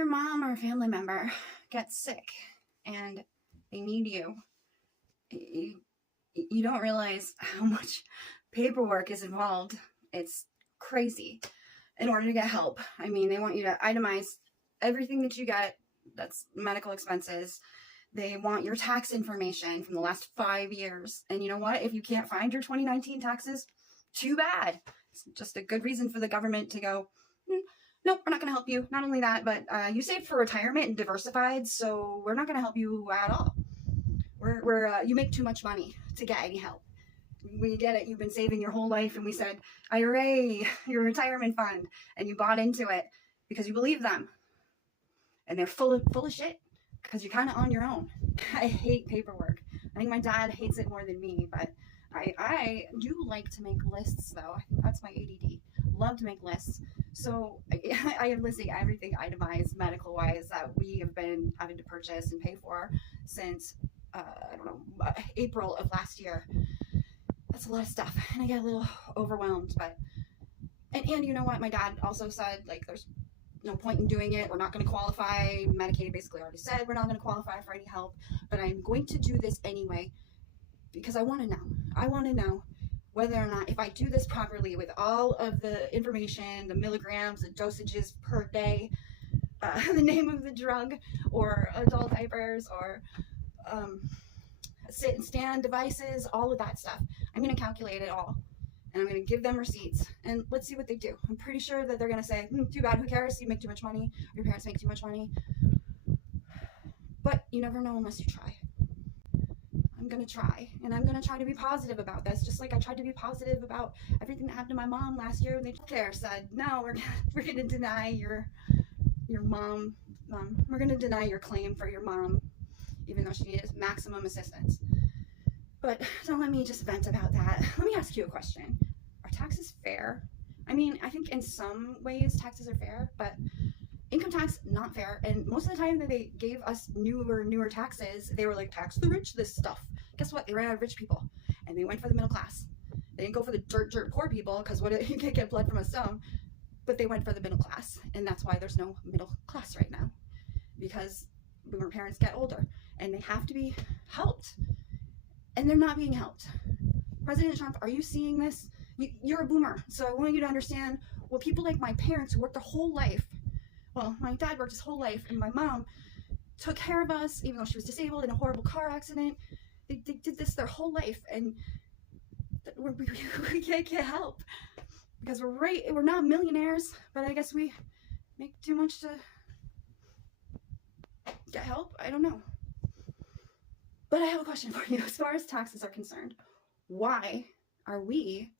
your mom or a family member gets sick and they need you don't realize how much paperwork is involved. It's crazy. In order to get help, I mean, they want you to itemize everything that you get that's medical expenses. They want your tax information from the last 5 years. And you know what? If you can't find your 2019 taxes, too bad. It's just a good reason for the government to go, nope, we're not going to help you. Not only that, but you saved for retirement and diversified, so we're not going to help you at all. You make too much money to get any help. We get it. You've been saving your whole life, and we said, IRA, your retirement fund, and you bought into it because you believe them. And they're full of shit because you're kind of on your own. I hate paperwork. I think my dad hates it more than me, but I do like to make lists, though. I think that's my ADD. Love to make lists. So I have listing everything itemized medical-wise that we have been having to purchase and pay for since, April of last year. That's a lot of stuff, and I get a little overwhelmed, but, and you know what, my dad also said, like, there's no point in doing it, we're not going to qualify. Medicaid basically already said we're not going to qualify for any help, but I'm going to do this anyway, because I want to know whether or not, if I do this properly with all of the information, the milligrams, the dosages per day, the name of the drug, or adult diapers, or sit and stand devices, all of that stuff. I'm going to calculate it all, and I'm going to give them receipts, and let's see what they do. I'm pretty sure that they're going to say, too bad, who cares, you make too much money, your parents make too much money. But you never know unless you try. I'm going to try, and I'm going to try to be positive about this, just like I tried to be positive about everything that happened to my mom last year when the care said, no, we're going to deny your mom, we're going to deny your claim for your mom, even though she needed maximum assistance. But don't let me just vent about that. Let me ask you a question. Are taxes fair? I mean, I think in some ways taxes are fair, but income tax, not fair. And most of the time that they gave us newer taxes, they were like, tax the rich, this stuff. Guess what? They ran out of rich people, and they went for the middle class. They didn't go for the dirt poor people, because you can't get blood from a stone, but they went for the middle class. And that's why there's no middle class right now, because boomer parents get older, and they have to be helped. And they're not being helped. President Trump, are you seeing this? You're a boomer, so I want you to understand, well, people like my parents who worked their whole life, well, my dad worked his whole life, and my mom took care of us, even though she was disabled in a horrible car accident. They did this their whole life, and we can't get help, because we're not millionaires, but I guess we make too much to get help. I don't know. But I have a question for you. As far as taxes are concerned, why are we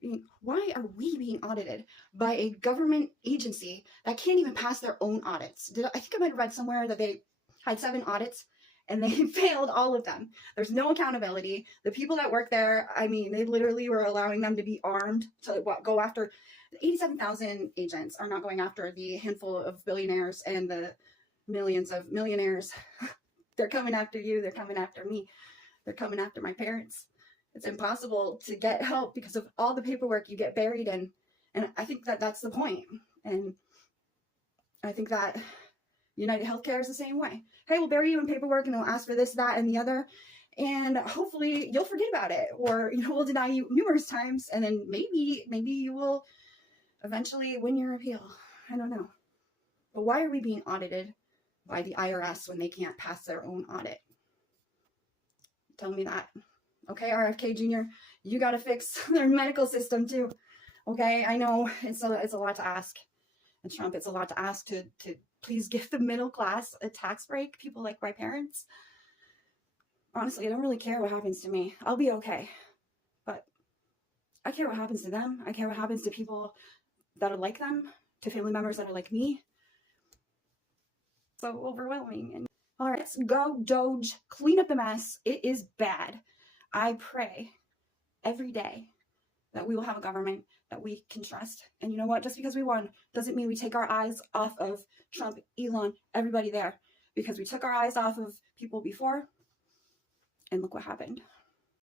being audited by a government agency that can't even pass their own audits? I think I might have read somewhere that they had 7 audits and they failed all of them. There's no accountability. The people that work there, I mean, they literally were allowing them to be armed to go after. 87,000 agents are not going after the handful of billionaires and the millions of millionaires. They're coming after you. They're coming after me. They're coming after my parents. It's impossible to get help because of all the paperwork you get buried in. And I think that that's the point. And I think that United Healthcare is the same way. Hey, we'll bury you in paperwork, and they'll ask for this, that, and the other. And hopefully you'll forget about it. Or, we'll deny you numerous times. And then maybe you will eventually win your appeal. I don't know. But why are we being audited by the IRS when they can't pass their own audit? Tell me that. Okay, RFK Jr., you got to fix their medical system too. Okay, I know it's a lot to ask. And Trump, it's a lot to ask to please give the middle class a tax break, people like my parents. Honestly, I don't really care what happens to me. I'll be okay. But I care what happens to them. I care what happens to people that are like them, to family members that are like me. So overwhelming. And all right, let's go, DOGE. Clean up the mess. It is bad. I pray every day that we will have a government that we can trust. And you know what? Just because we won doesn't mean we take our eyes off of Trump, Elon, everybody there. Because we took our eyes off of people before, and look what happened.